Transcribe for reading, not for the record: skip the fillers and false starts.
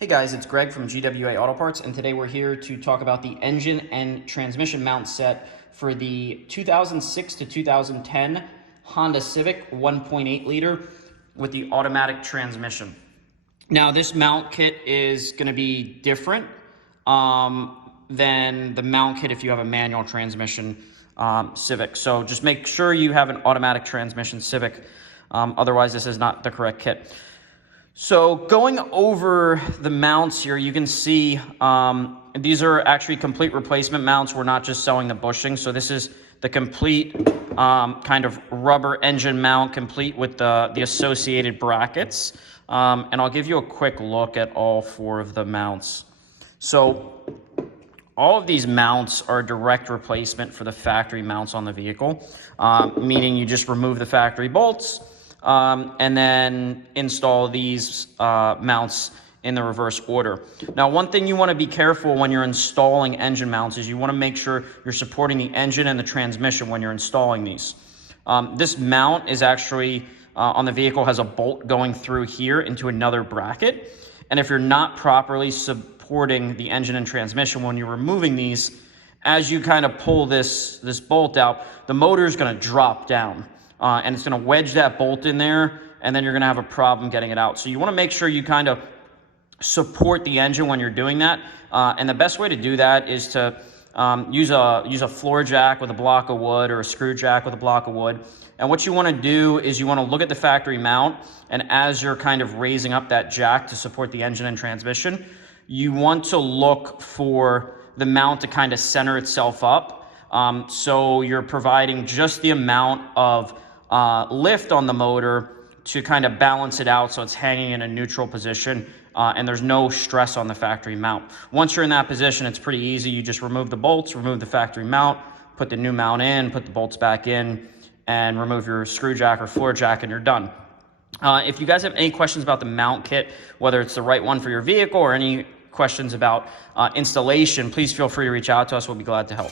Hey guys, it's Greg from GWA Auto Parts, and today we're here to talk about the engine and transmission mount set for the 2006 to 2010 Honda Civic 1.8 liter with the automatic transmission. Now, this mount kit is going to be different than the mount kit if you have a manual transmission Civic. So just make sure you have an automatic transmission Civic. Otherwise, this is not the correct kit. So going over the mounts here, you can see these are actually complete replacement mounts. We're not just selling the bushing. So this is the complete kind of rubber engine mount, complete with the associated brackets. And I'll give you a quick look at all four of the mounts. So all of these mounts are a direct replacement for the factory mounts on the vehicle, meaning you just remove the factory bolts, and then install these mounts in the reverse order. Now, one thing you want to be careful when you're installing engine mounts is you want to make sure you're supporting the engine and the transmission when you're installing these. This mount is actually on the vehicle has a bolt going through here into another bracket. And if you're not properly supporting the engine and transmission when you're removing these, as you kind of pull this bolt out, the motor is going to drop down. And it's going to wedge that bolt in there, and then you're going to have a problem getting it out. So you want to make sure you kind of support the engine when you're doing that. And the best way to do that is to use a floor jack with a block of wood or a screw jack with a block of wood. And what you want to do is you want to look at the factory mount, and as you're kind of raising up that jack to support the engine and transmission, you want to look for the mount to kind of center itself up. So you're providing just the amount of lift on the motor to kind of balance it out so it's hanging in a neutral position and there's no stress on the factory mount. Once you're in that position, it's pretty easy. You just remove the bolts, remove the factory mount, put the new mount in, put the bolts back in, and remove your screw jack or floor jack, and you're done. If you guys have any questions about the mount kit, whether it's the right one for your vehicle or any questions about installation, please feel free to reach out to us. We'll be glad to help.